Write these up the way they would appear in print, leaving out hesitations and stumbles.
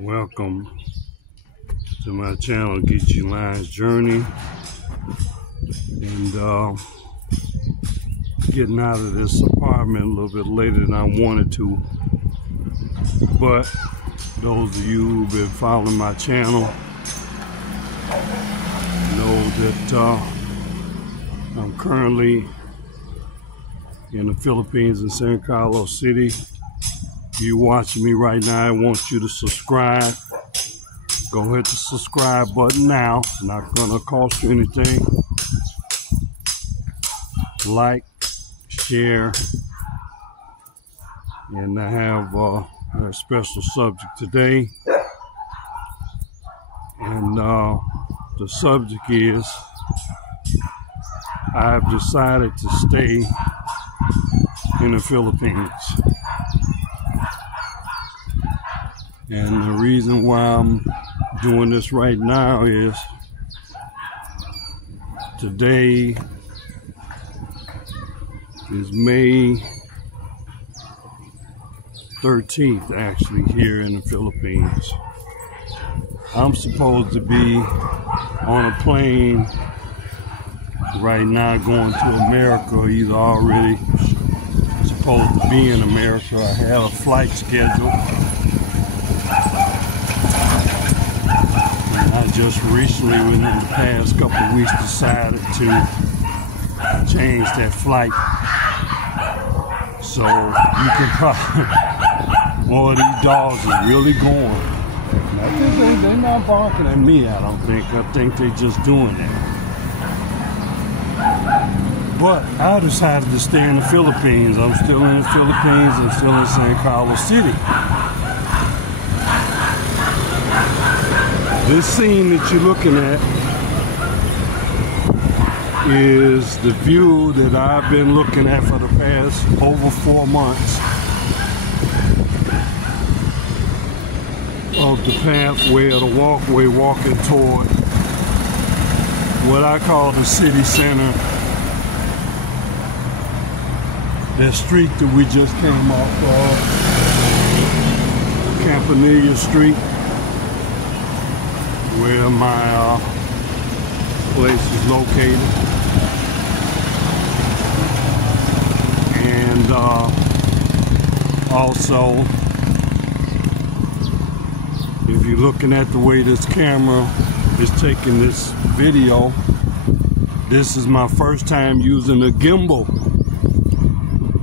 Welcome to my channel, Geechee Lion's Journey, and getting out of this apartment a little bit later than I wanted to. But those of you who've been following my channel know that I'm currently in the Philippines in San Carlos City. If you're watching me right now, I want you to subscribe. Go hit the subscribe button now. It's not gonna cost you anything. Like, share, and I have a special subject today. And the subject is, I've decided to stay in the Philippines. And the reason why I'm doing this right now is today is May 13th, actually, here in the Philippines. I'm supposed to be on a plane right now going to America, either already supposed to be in America. I have a flight scheduled. And I just recently, within the past couple of weeks, decided to change that flight. So you can probably, boy, these dogs are really going. They're not barking at me, I don't think. I think they're just doing that. But I decided to stay in the Philippines. I'm still in the Philippines. I'm still in San Carlos City. This scene that you're looking at is the view that I've been looking at for the past over 4 months of the pathway or the walkway walking toward what I call the city center. That street that we just came off of, Campanilla Street, where my place is located. And also, if you're looking at the way this camera is taking this video, this is my first time using a gimbal.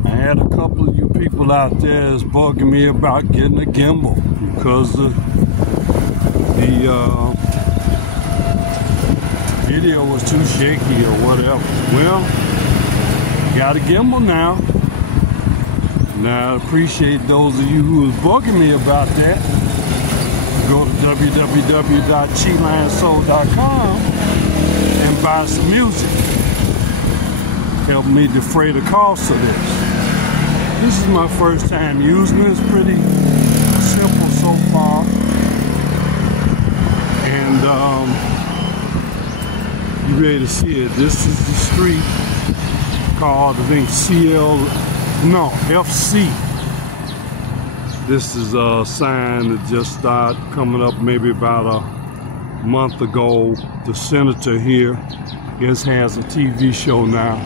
I had a couple of you people out there that's bugging me about getting a gimbal because the video was too shaky or whatever. Well, got a gimbal now. Now, I appreciate those of you who is bugging me about that. Go to www.cheelionsoul.com and buy some music. Help me defray the cost of this. This is my first time using it. It's pretty simple so far. And you ready to see it. This is the street called, I think, FC. This is a sign that just started coming up maybe about a month ago. The senator here, I guess, has a TV show now.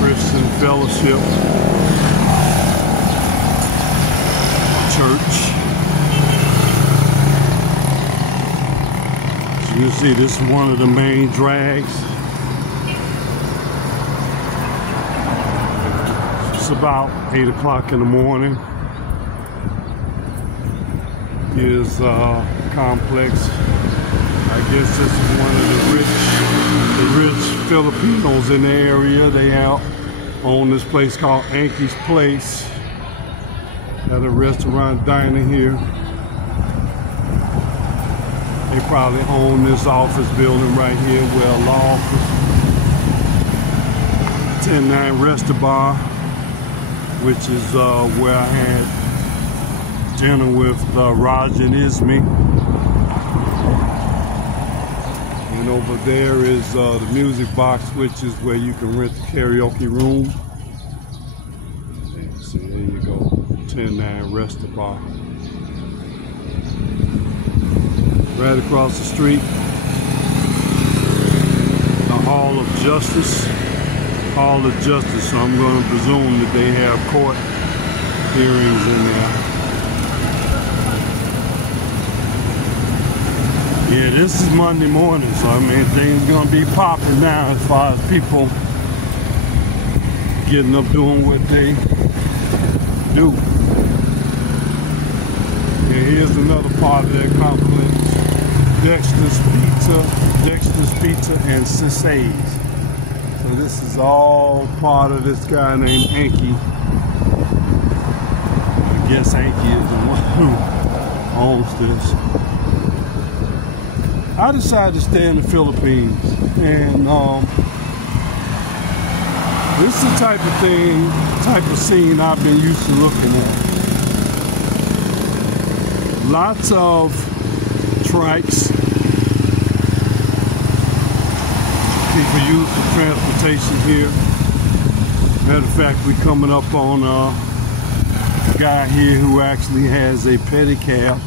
Christian Fellowship Church. As you can see, this is one of the main drags. It's about 8 o'clock in the morning. Here's a complex. I guess this is one of the rich Filipinos in the area. They out own this place called Anky's Place. At a restaurant diner here. They probably own this office building right here, well, law office. 109 Restaurant, which is where I had dinner with Roger and Ismi. And over there is the music box, which is where you can rent the karaoke room. see, there you go, 109 Resta Bar. Right across the street, the Hall of Justice. Hall of Justice, so I'm going to presume that they have court hearings in there. Yeah, this is Monday morning, so I mean things going to be popping now as far as people getting up doing what they do. And here's another part of that complex. Dexter's Pizza and Sisay's. So this is all part of this guy named Anki. I guess Anki is the one who owns this. I decided to stay in the Philippines, and this is the type of scene I've been used to looking at. Lots of trikes. People use for transportation here. Matter of fact, we're coming up on a guy here who actually has a pedicab,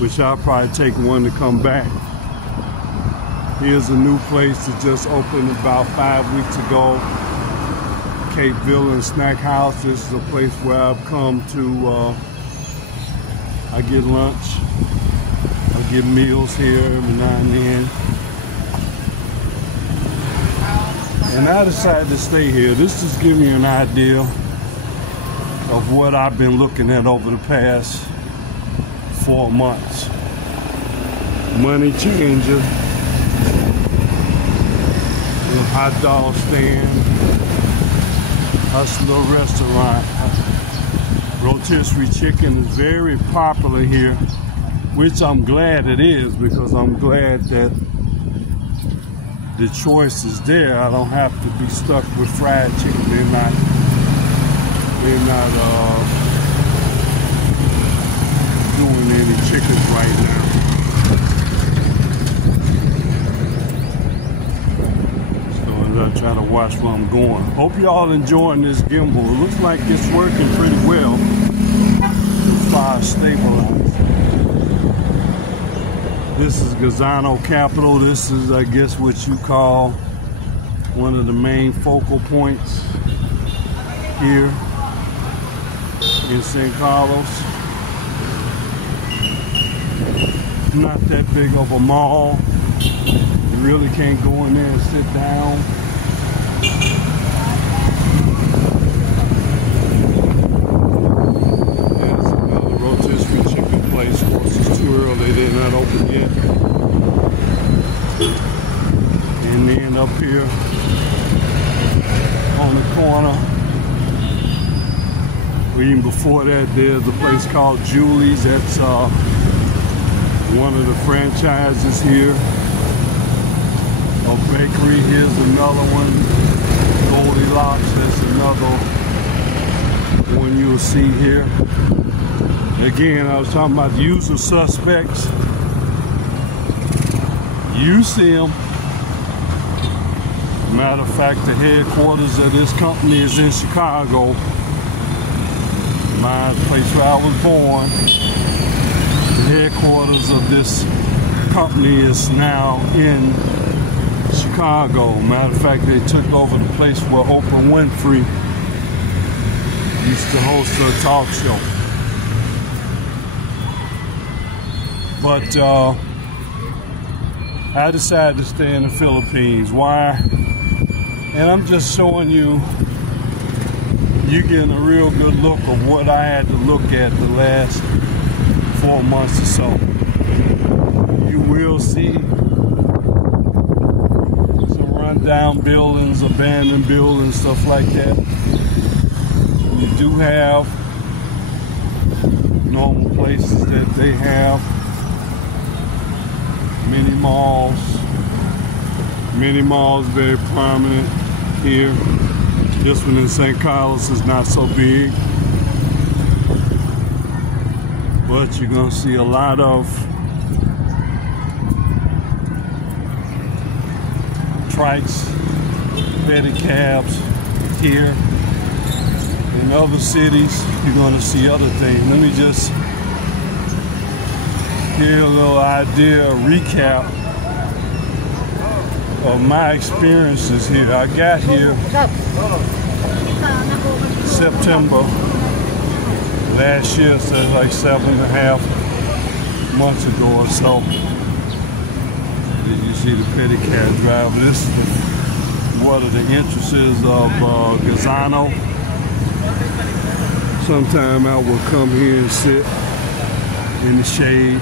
which I'll probably take one to come back. Here's a new place that just opened about 5 weeks ago. Cape Villa Snack House. This is a place where I've come to, I get lunch. I get meals here every now and then. And I decided to stay here. This just gives me an idea of what I've been looking at over the past 4 months. Money changer, little hot dog stand, Hustler restaurant. Rotisserie chicken is very popular here, which I'm glad it is, because I'm glad that the choice is there. I don't have to be stuck with fried chicken. They're not doing any chickens right now. So as I try to watch where I'm going. Hope y'all enjoying this gimbal. It looks like it's working pretty well as far as stabilizing. This is Gazano Capital. This is, I guess, what you call one of the main focal points here in San Carlos. Not that big of a mall. You really can't go in there and sit down. There's another rotisserie chicken place. Of course, it's too early. They're not open yet. And then up here on the corner, or even before that, there's a place called Julie's. That's one of the franchises here. A bakery, here's another one. Goldilocks, that's another one you'll see here. Again, I was talking about the usual suspects. You see them. Matter of fact, the headquarters of this company is in Chicago. My place where I was born. The headquarters of this company is now in Chicago. Matter of fact, they took over the place where Oprah Winfrey used to host her talk show. But I decided to stay in the Philippines. Why? And I'm just showing you, you're getting a real good look of what I had to look at the last 4 months or so. You will see some rundown buildings, abandoned buildings, stuff like that. You do have normal places that they have. Mini malls. Mini malls very prominent here. This one in St. Carlos is not so big. But you're gonna see a lot of trikes, pedicabs here. In other cities, you're going to see other things. Let me just give you a little idea, a recap of my experiences here. I got here September last year, so it's like 7.5 months ago or so. You see the pedicab driver. This is one of the entrances of Gazano. Sometime I will come here and sit in the shade.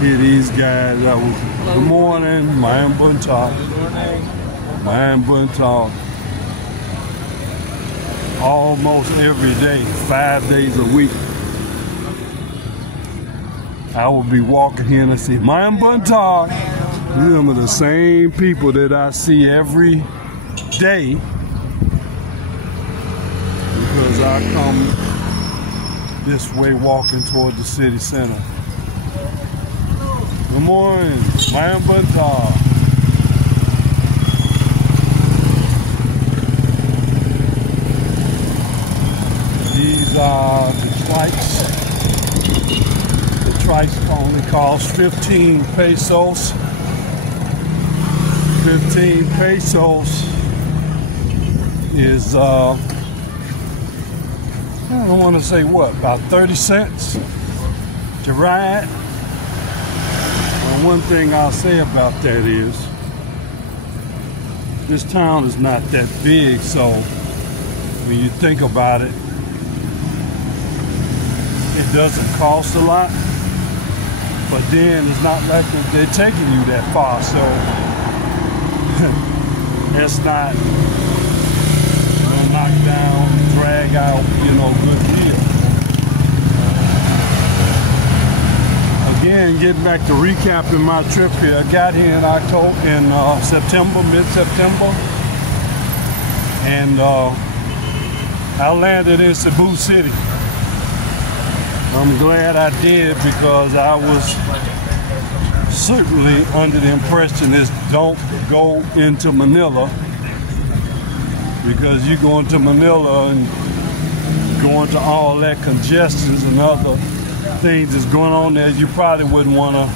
Hear these guys. Good morning, Mayan Buntalk. Mayan Buntalk. Almost every day, 5 days a week. I will be walking here and I see Mayan Buntalk. These are the same people that I see every day because I come this way walking toward the city center. Good morning, Mayan Buntalk. These are the trikes. The trikes only cost 15 pesos. 15 pesos is, I don't want to say what, about 30 cents to ride. And one thing I'll say about that is, this town is not that big, so when you think about it, it doesn't cost a lot, but then it's not like they're taking you that far, so it's not knock down, drag out, good deal. Again, getting back to recapping my trip here, I got here in September, mid-September, and I landed in Cebu City. I'm glad I did because I was certainly under the impression is don't go into Manila, because you go into Manila and go into all that congestions and other things that's going on there, you probably wouldn't want to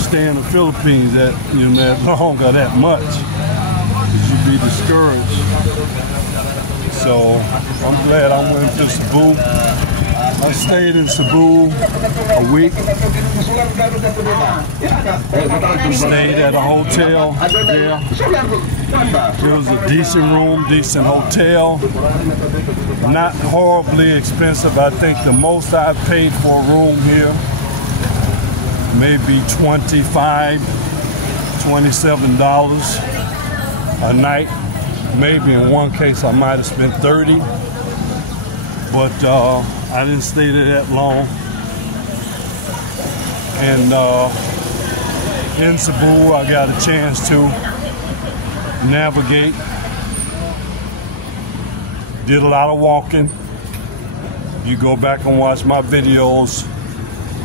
stay in the Philippines that longer that much, because you'd be discouraged. So I'm glad I went to Cebu. I stayed in Cebu a week. Stayed at a hotel there. It was a decent room, decent hotel. Not horribly expensive. I think the most I paid for a room here maybe $25, $27 a night. Maybe in one case I might have spent $30. But I didn't stay there that long. And in Cebu, I got a chance to navigate. Did a lot of walking. You go back and watch my videos.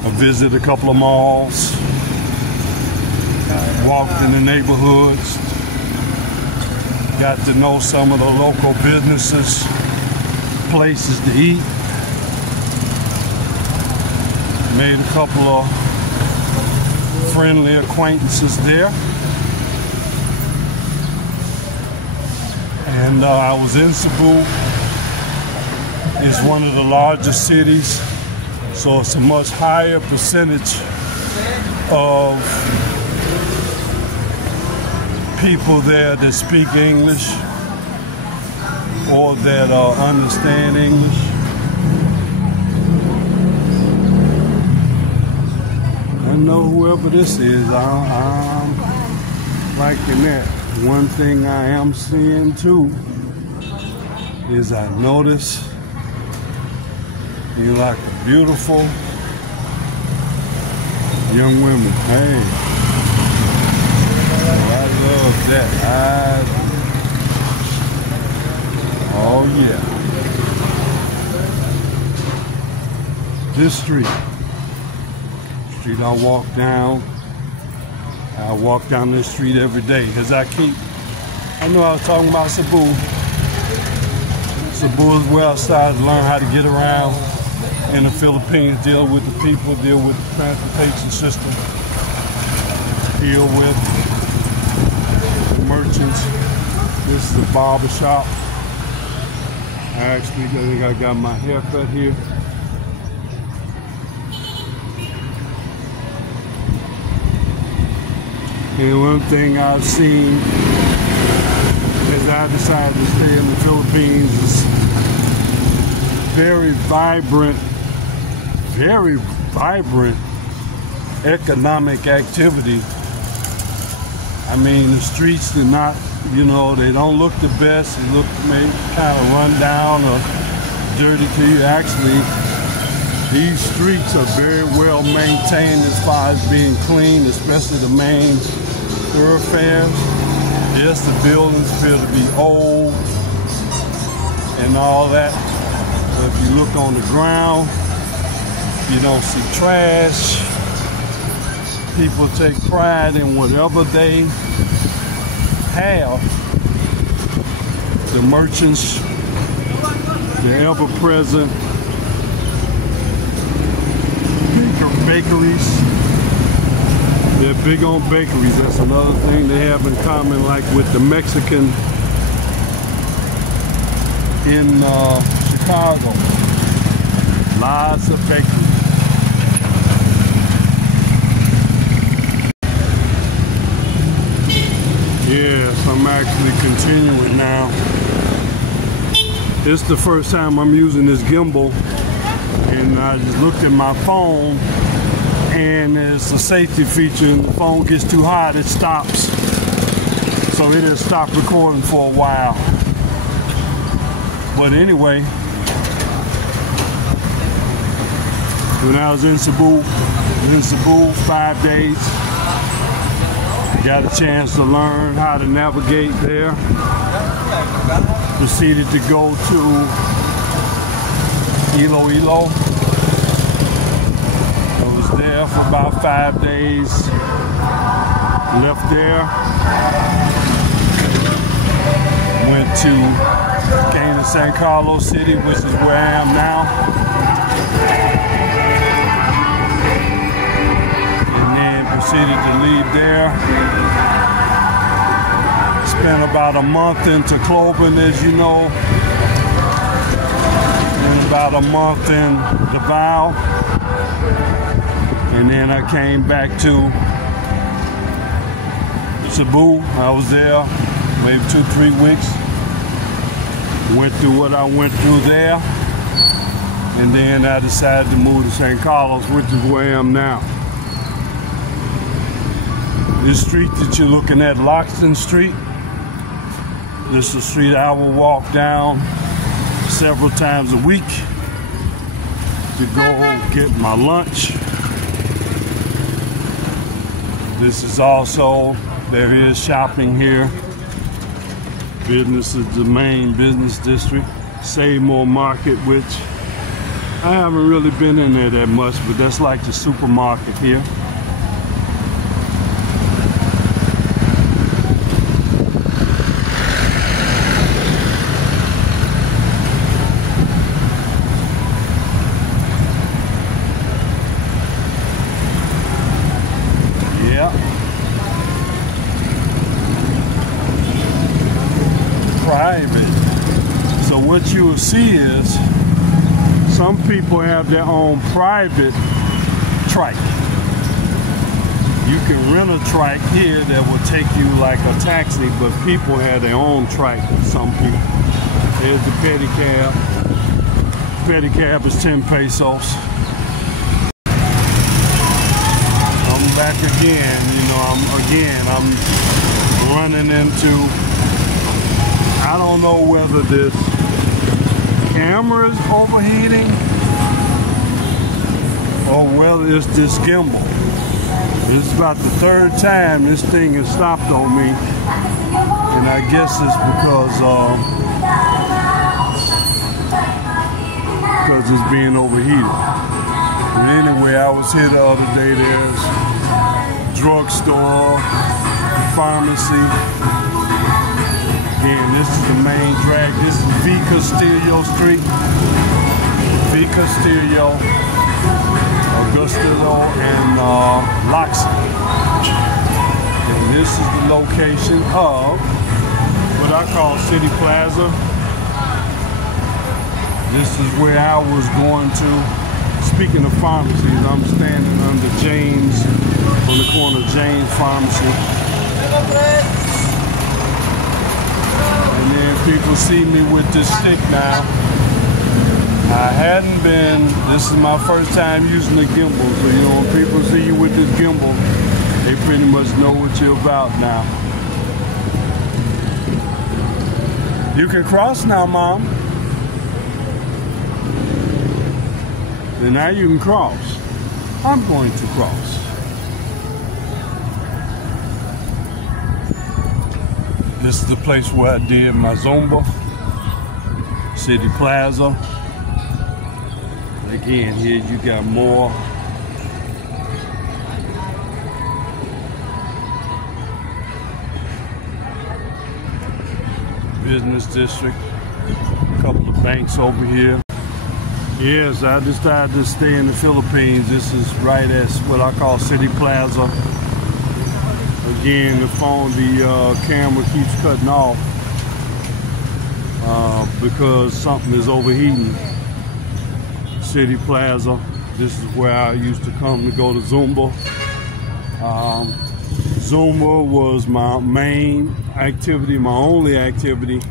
I visited a couple of malls. Walked in the neighborhoods. Got to know some of the local businesses, places to eat. Made a couple of friendly acquaintances there. And I was in Cebu. It's one of the largest cities, so it's a much higher percentage of people there that speak English or that understand English. I know whoever this is, I'm liking that. One thing I am seeing too is I notice you like beautiful young women. Hey, I love that. Oh yeah. This street I walk down. I walk down this street every day because I know I was talking about Cebu. Cebu is where I started to learn how to get around in the Philippines, deal with the people, deal with the transportation system, deal with the merchants. This is a barber shop. I think I got my haircut here. And one thing I've seen as I decided to stay in the Philippines is very vibrant economic activity. I mean, the streets do not, you know, they don't look the best. They look maybe kind of run down or dirty to you. Actually, these streets are very well maintained as far as being clean, especially the main thoroughfares. Yes, the buildings appear to be old and all that. But if you look on the ground, you don't see trash. People take pride in whatever they have. The merchants, the ever-present bakeries. They're big on bakeries. That's another thing they have in common, like with the Mexican in Chicago. Lots of bakeries. Yes, I'm actually continuing now. It's the first time I'm using this gimbal, and I just looked at my phone, and it's a safety feature, and the phone gets too hot, it stops. So it just stopped recording for a while. But anyway, when I was in Cebu 5 days, got a chance to learn how to navigate there. Proceeded to go to Iloilo. I was there for about 5 days. Left there. Went came to San Carlos City, which is where I am now. And then proceeded to leave there. Spent about a month in Tacloban, as you know, and about a month in Davao, and then I came back to Cebu. I was there maybe 2-3 weeks. Went through what I went through there, and then I decided to move to San Carlos, which is where I am now. This street that you're looking at, Loxton Street, this is a street I will walk down several times a week to go get my lunch. This is also, there is shopping here. Business is the main business district. Seymour Market, which I haven't really been in there that much, but that's like the supermarket here. Private. So what you will see is some people have their own private trike. You can rent a trike here that will take you like a taxi, but people have their own trike. Some people. There's the pedicab. Pedicab is 10 pesos. I'm back again. You know, I'm running into. I don't know whether this camera is overheating or whether it's this gimbal. This is about the 3rd time this thing has stopped on me, and I guess it's because it's being overheated. But anyway, I was here the other day. There's drugstore, pharmacy, Again, this is the main drag. This is V Castillo Street. V Castillo, Augustino, and Loxie. And this is the location of what I call City Plaza. This is where I was going to. Speaking of pharmacies, I'm standing under James, on the corner of James Pharmacy. And then people see me with this stick now. I hadn't been, this is my first time using the gimbal, so you know, when people see you with this gimbal, they pretty much know what you're about now. You can cross now, Mom. Then now you can cross. I'm going to cross. This is the place where I did my Zumba. City Plaza. Again, here you got more. Business district. A couple of banks over here. Yes, I decided to stay in the Philippines. This is right at what I call City Plaza. Again, the camera keeps cutting off because something is overheating. City Plaza. This is where I used to come to go to Zumba. Zumba was my main activity, my only activity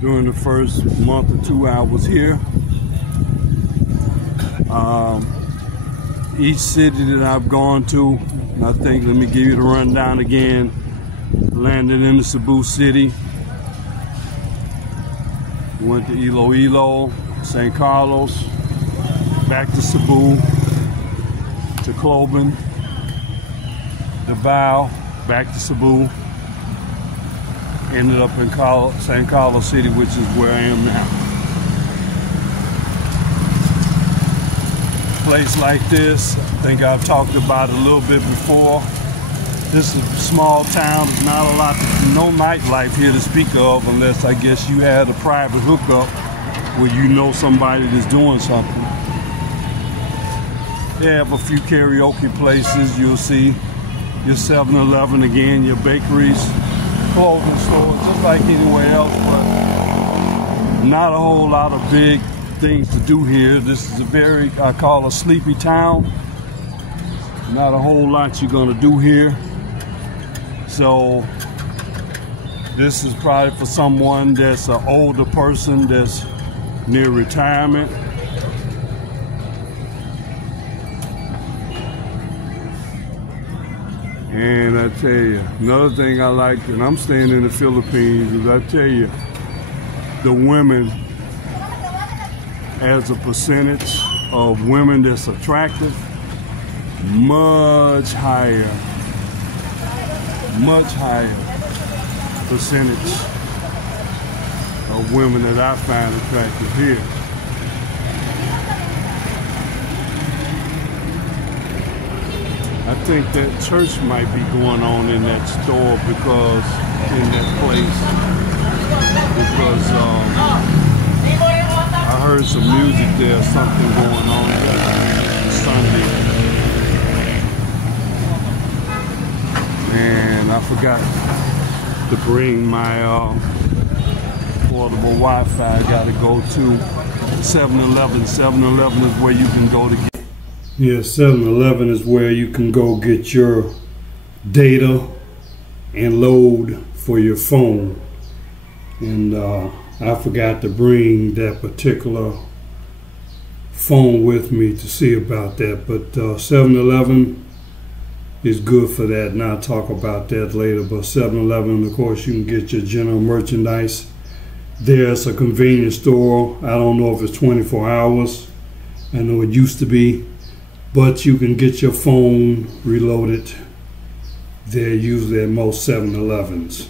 during the first month or two I was here. Each city that I've gone to, I think, let me give you the rundown again. Landed in the Cebu City. Went to Iloilo, St. Carlos, back to Cebu, to Cloven, Davao, back to Cebu. Ended up in St. Carlos City, which is where I am now. Place like this, I think I've talked about it a little bit before. This is a small town. There's not a lot, no nightlife here to speak of, unless I guess you had a private hookup where you know somebody that's doing something. They have a few karaoke places. You'll see your 7-Eleven again, your bakeries, clothing stores, just like anywhere else, but not a whole lot of big things to do here. This is a very, I call a sleepy town. Not a whole lot you're gonna do here. So this is probably for someone that's an older person that's near retirement. And I tell you, another thing I like, and I'm staying in the Philippines, is I tell you, the women, as a percentage of women that's attractive, much higher percentage of women that I find attractive here. I think that church might be going on in that store because, in that place, because I heard some music there, something going on Sunday. And I forgot to bring my portable Wi-Fi. I got to go to 7-Eleven. 7-Eleven is where you can go to get. Yeah, 7-Eleven is where you can go get your data and load for your phone. And I forgot to bring that particular phone with me to see about that, but 7-Eleven is good for that, and I'll talk about that later. But 7-Eleven, of course, you can get your general merchandise. There's a convenience store. I don't know if it's 24 hours. I know it used to be, but you can get your phone reloaded there usually at most 7-Elevens.